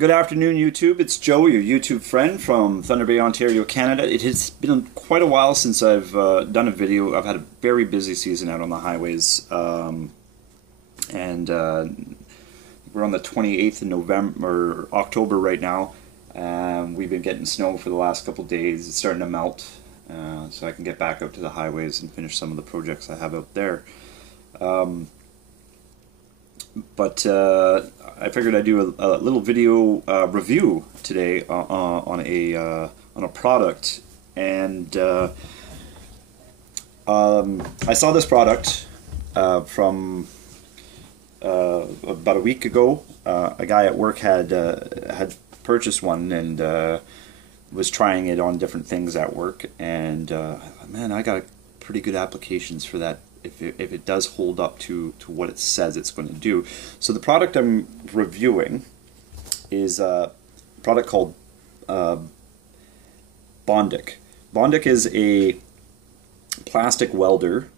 Good afternoon, YouTube. It's Joe, your YouTube friend from Thunder Bay, Ontario, Canada. It has been quite a while since I've done a video. I've had a very busy season out on the highways, and we're on the 28th of November, or October right now. We've been getting snow for the last couple days. It's starting to melt, so I can get back out to the highways and finish some of the projects I have out there. But I figured I'd do a little video review today on a product, and I saw this product from about a week ago. A guy at work had purchased one and was trying it on different things at work, and man, I got pretty good applications for that. If it does hold up to what it says it's going to do. So the product I'm reviewing is a product called Bondic. Bondic is a plastic welder.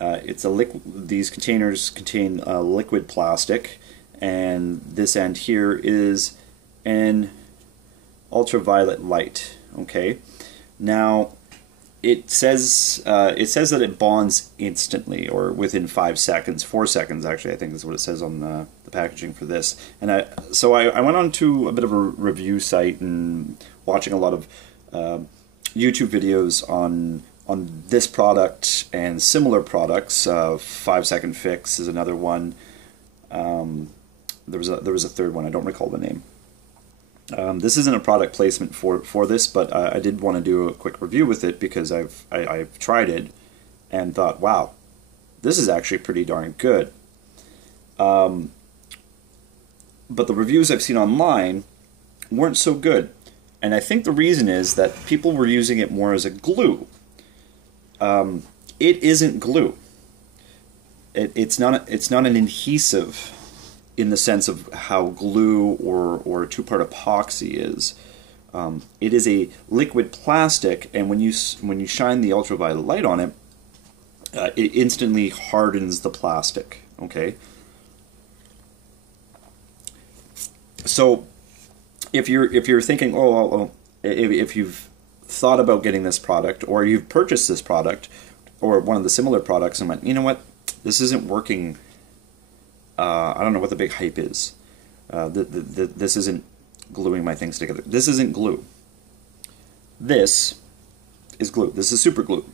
It's a these containers contain liquid plastic, and this end here is an ultraviolet light. Okay, now it says that it bonds instantly, or within 5 seconds, 4 seconds actually, I think is what it says on the packaging for this. And so I went on to a bit of a review site and watching a lot of YouTube videos on this product and similar products. 5 Second Fix is another one. There was a third one, I don't recall the name. This isn't a product placement for this, but I did want to do a quick review with it because I've tried it and thought, wow, this is actually pretty darn good. But the reviews I've seen online weren't so good, and I think the reason is that people were using it more as a glue. It isn't glue. It's not an adhesive in the sense of how glue or two-part epoxy is. It is a liquid plastic, and when you shine the ultraviolet light on it, it instantly hardens the plastic. Okay. So if you're thinking, if you've thought about getting this product, or you've purchased this product, or one of the similar products, and went, you know what, this isn't working. I don't know what the big hype is. This isn't gluing my things together. This isn't glue. This is glue. This is super glue.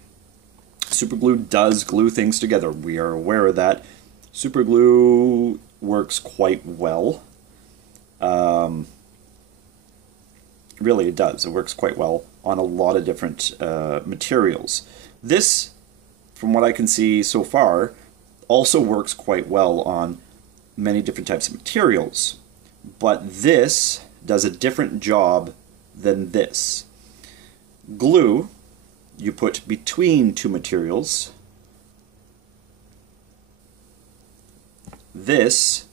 Super glue does glue things together. We are aware of that. Super glue works quite well. Really, it does. It works quite well on a lot of different materials. This, from what I can see so far, also works quite well on many different types of materials, but this does a different job than this. Glue you put between two materials. This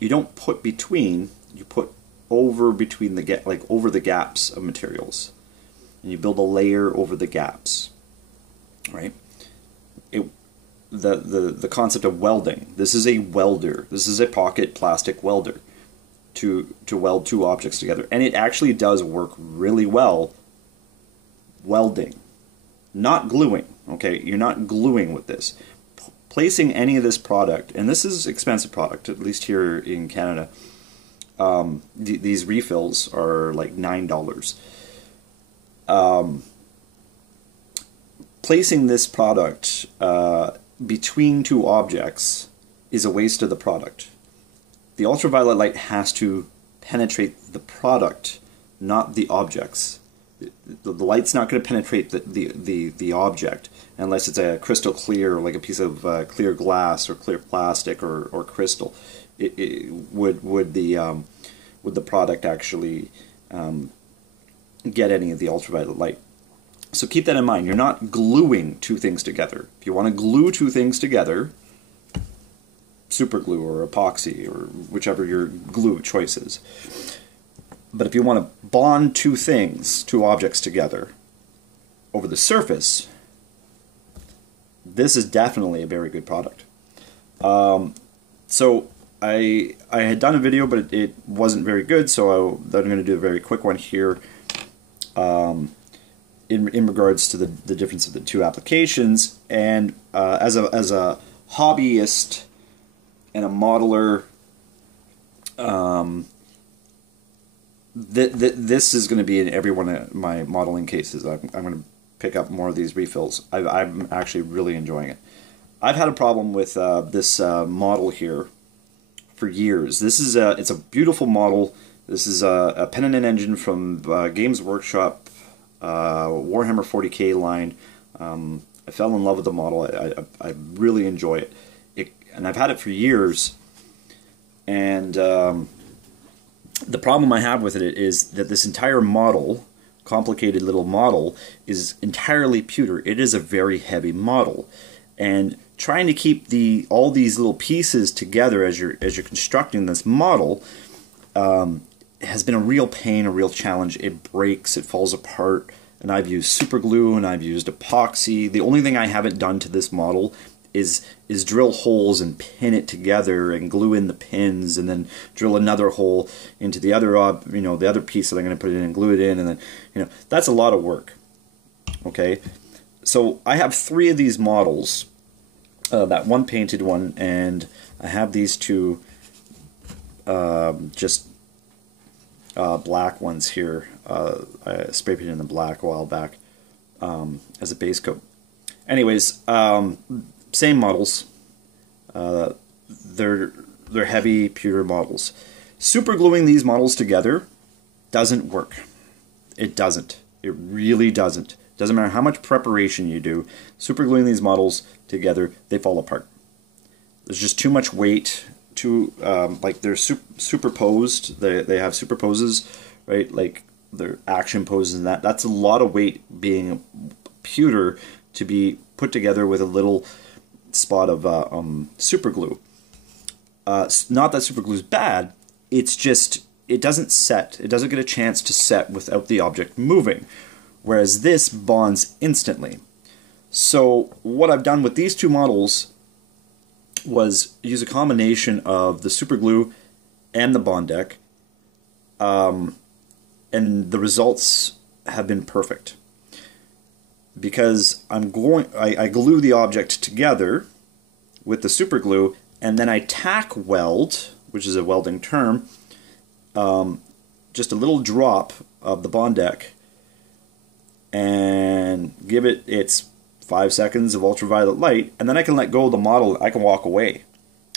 you don't put between, you put over between over the gaps of materials, and you build a layer over the gaps, right? The concept of welding. This is a welder. This is a pocket plastic welder to weld two objects together, and it actually does work really well welding, not gluing. Okay, you're not gluing with this. Placing any of this product, and this is expensive product, at least here in Canada. These refills are like $9. Placing this product between two objects is a waste of the product. The ultraviolet light has to penetrate the product, not the objects. The light's not going to penetrate the object unless it's a crystal clear, like a piece of clear glass or clear plastic or crystal. Would the product actually get any of the ultraviolet light? So keep that in mind. You're not gluing two things together. If you want to glue two things together, super glue or epoxy or whichever your glue choice is. But if you want to bond two objects together over the surface, this is definitely a very good product. So I had done a video, but it wasn't very good, so I'm going to do a very quick one here in regards to the difference of the two applications. And as a hobbyist and a modeler, this is going to be in every one of my modeling cases. I'm going to pick up more of these refills. I'm actually really enjoying it. I've had a problem with this model here for years. This is it's a beautiful model. This is a pen and an engine from Games Workshop, Warhammer 40K line. I fell in love with the model. I really enjoy it. And I've had it for years. And the problem I have with it is that this entire model, complicated little model, is entirely pewter. It is a very heavy model, and trying to keep all these little pieces together as you're constructing this model has been a real pain, a real challenge. It breaks, it falls apart, and I've used super glue and I've used epoxy. The only thing I haven't done to this model is drill holes and pin it together and glue in the pins, and then drill another hole into the other the other piece that I'm going to put it in and glue it in, and then that's a lot of work. Okay, so I have 3 of these models, that one painted one, and I have these 2 just black ones here. I spray painted in black a while back as a base coat. Anyways, same models. They're heavy pewter models. Super gluing these models together doesn't work. It doesn't. It really doesn't. Doesn't matter how much preparation you do. Super gluing these models together, they fall apart. There's just too much weight. Like they're superposed. They have superposes, right? Like their action poses and that's a lot of weight being pewter to be put together with a little spot of super glue. Not that super glue is bad, it's just it doesn't set. It doesn't get a chance to set without the object moving, whereas this bonds instantly. So what I've done with these 2 models was use a combination of the super glue and the Bondic, and the results have been perfect. Because I glue the object together with the super glue, and then I tack weld, which is a welding term, just a little drop of the Bondic, and give it its 5 seconds of ultraviolet light, and then I can let go of the model. I can walk away.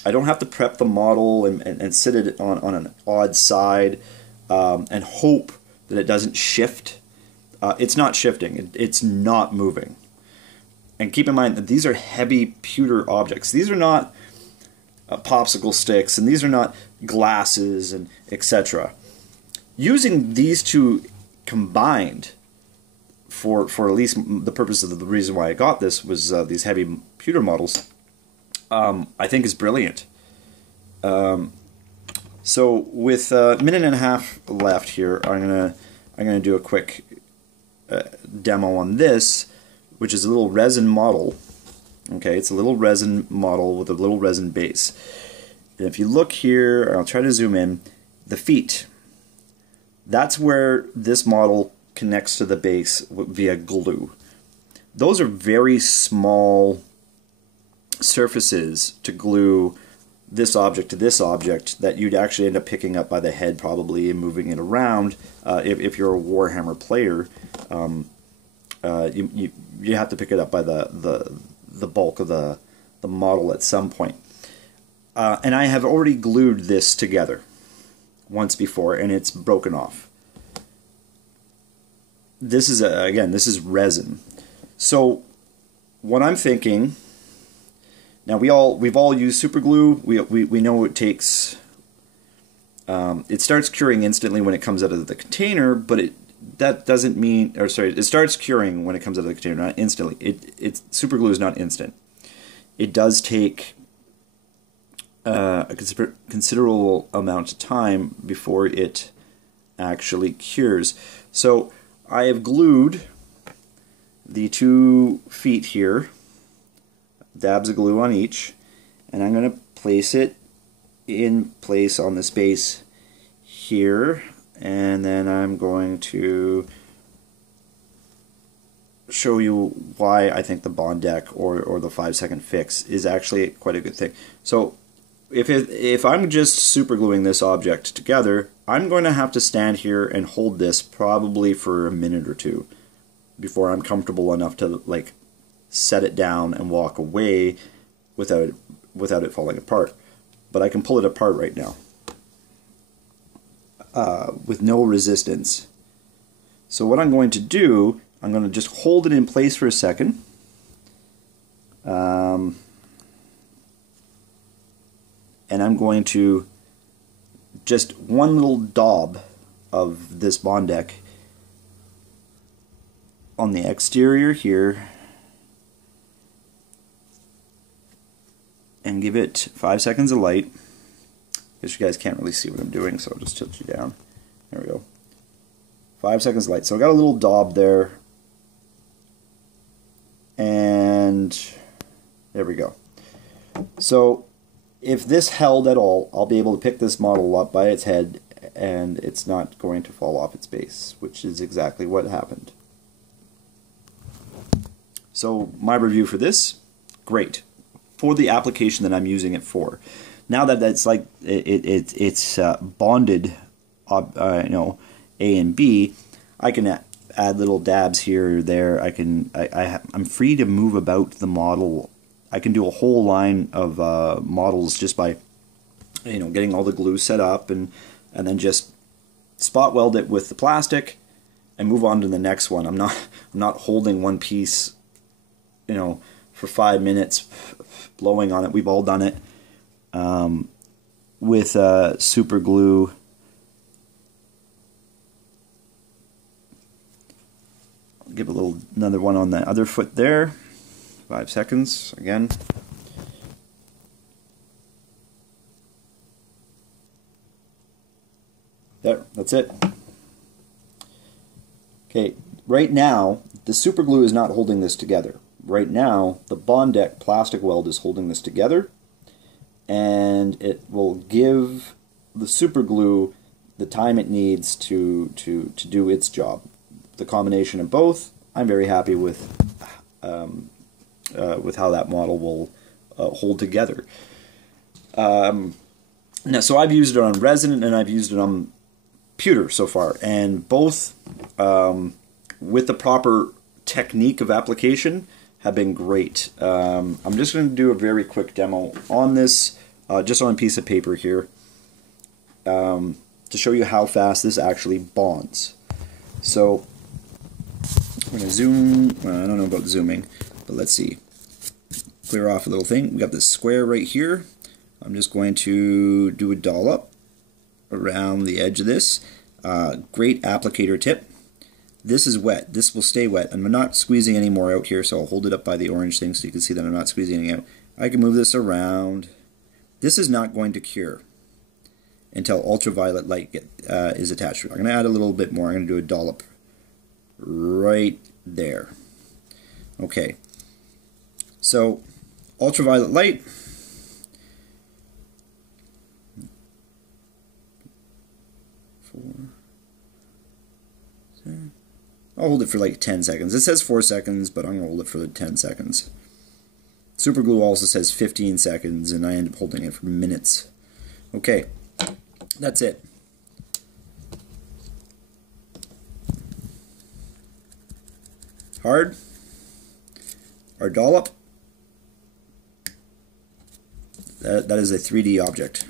I don't have to prep the model and sit it on an odd side and hope that it doesn't shift. It's not shifting. It's not moving. And keep in mind that these are heavy pewter objects. These are not popsicle sticks, and these are not glasses, and etc. Using these 2 combined for at least the purpose of the reason why I got this was these heavy pewter models, I think is brilliant. So with a minute and a half left here, I'm gonna do a quick demo on this, which is a little resin model. Okay, it's a little resin model with a little resin base. And if you look here, I'll try to zoom in, the feet, that's where this model connects to the base via glue. Those are very small surfaces to glue this object to this object that you'd actually end up picking up by the head probably and moving it around. If you're a Warhammer player, you have to pick it up by the bulk of the model at some point. And I have already glued this together once before, and it's broken off. This is again, this is resin. So what I'm thinking now, we've all used super glue. We know it takes. It starts curing instantly when it comes out of the container, but that doesn't mean, or sorry, it starts curing when it comes out of the container, not instantly. Super glue is not instant. It does take a considerable amount of time before it actually cures. So I have glued the 2 feet here, dabs of glue on each, and I'm going to place it in place on the space here, and then I'm going to show you why I think the Bondic or the 5-second fix is actually quite a good thing. So if I'm just super gluing this object together, I'm going to have to stand here and hold this probably for a minute or two before I'm comfortable enough to like set it down and walk away without it falling apart. But I can pull it apart right now with no resistance. So what I'm going to do, I'm going to just hold it in place for a second. And I'm going to just one little daub of this Bondic on the exterior here and give it 5 seconds of light. I guess you guys can't really see what I'm doing, so I'll just tilt you down. There we go. 5 seconds of light. So I got a little daub there, and there we go. So if this held at all, I'll be able to pick this model up by its head and it's not going to fall off its base, which is exactly what happened. So my review for this, great. For the application that I'm using it for. Now that that's like it's bonded, you know, A and B, I can add little dabs here or there. I'm free to move about the model. I can do a whole line of models just by, you know, getting all the glue set up and then just spot weld it with the plastic and move on to the next one. I'm not holding one piece, you know, for 5 minutes, blowing on it. We've all done it with super glue. I'll give another one on the other foot there. 5 seconds again. There, that's it. Okay, right now the super glue is not holding this together. Right now the Bondic plastic weld is holding this together, and it will give the super glue the time it needs to do its job. The combination of both, I'm very happy with how that model will hold together. Now, so I've used it on resin and I've used it on pewter so far, and both with the proper technique of application have been great. I'm just going to do a very quick demo on this, just on a piece of paper here, to show you how fast this actually bonds. So I'm going to zoom. Well, I don't know about zooming, but let's see. Clear off a little thing. We got this square right here. I'm just going to do a dollop around the edge of this. Great applicator tip. This is wet. This will stay wet. I'm not squeezing any more out here, so I'll hold it up by the orange thing so you can see that I'm not squeezing any out. I can move this around. This is not going to cure until ultraviolet light is attached to it. I'm going to add a little bit more. I'm going to do a dollop right there. Okay. So ultraviolet light. I'll hold it for like 10 seconds. It says 4 seconds, but I'm going to hold it for 10 seconds. Super glue also says 15 seconds, and I end up holding it for minutes. Okay, that's it. Hard. Our dollop. That is a 3D object.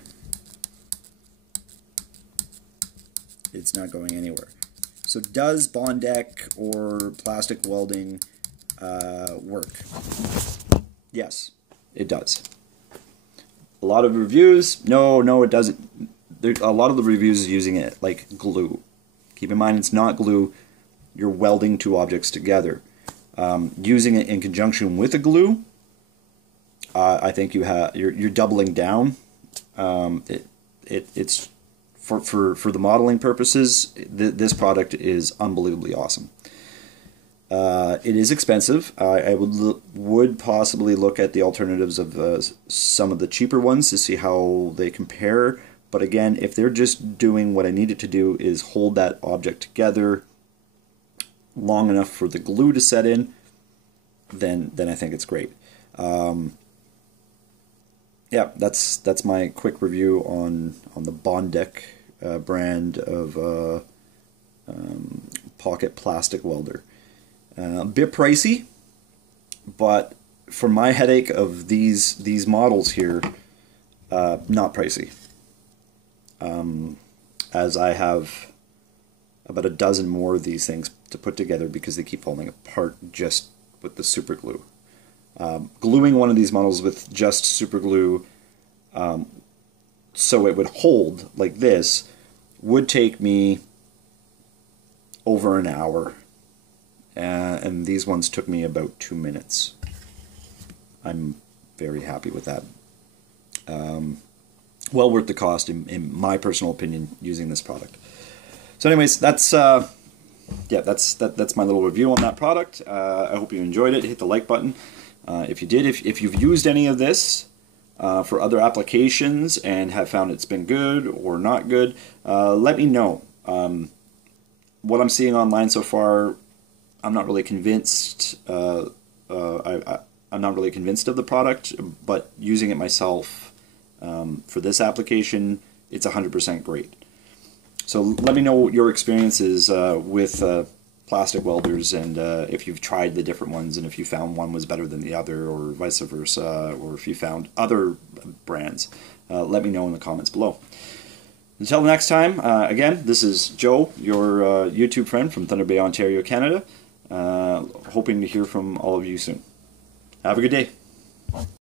It's not going anywhere. So does Bondic or plastic welding work? Yes, it does. A lot of reviews, no it doesn't. A lot of the reviews is using it like glue. Keep in mind it's not glue. You're welding two objects together. Using it in conjunction with a glue, I think you're doubling down. It's for the modeling purposes. This product is unbelievably awesome. It is expensive. I would possibly look at the alternatives of some of the cheaper ones to see how they compare. But again, if they're just doing what I need it to do, is hold that object together long enough for the glue to set in, then I think it's great. Yeah, that's my quick review on the Bondic brand of pocket plastic welder. A bit pricey, but for my headache of these models here, not pricey. As I have about a dozen more of these things to put together because they keep falling apart just with the super glue. Gluing one of these models with just super glue so it would hold like this would take me over an hour. And these ones took me about 2 minutes. I'm very happy with that. Well worth the cost, in my personal opinion, using this product. So anyways, that's my little review on that product. I hope you enjoyed it. Hit the like button. If you did, if you've used any of this for other applications and have found it's been good or not good, let me know. What I'm seeing online so far, I'm not really convinced. I'm not really convinced of the product, but using it myself for this application, it's 100% great. So let me know what your experiences with plastic welders, and if you've tried the different ones, and if you found one was better than the other, or vice versa, or if you found other brands. Let me know in the comments below. Until next time, again, this is Joe, your YouTube friend from Thunder Bay, Ontario, Canada. Hoping to hear from all of you soon. Have a good day.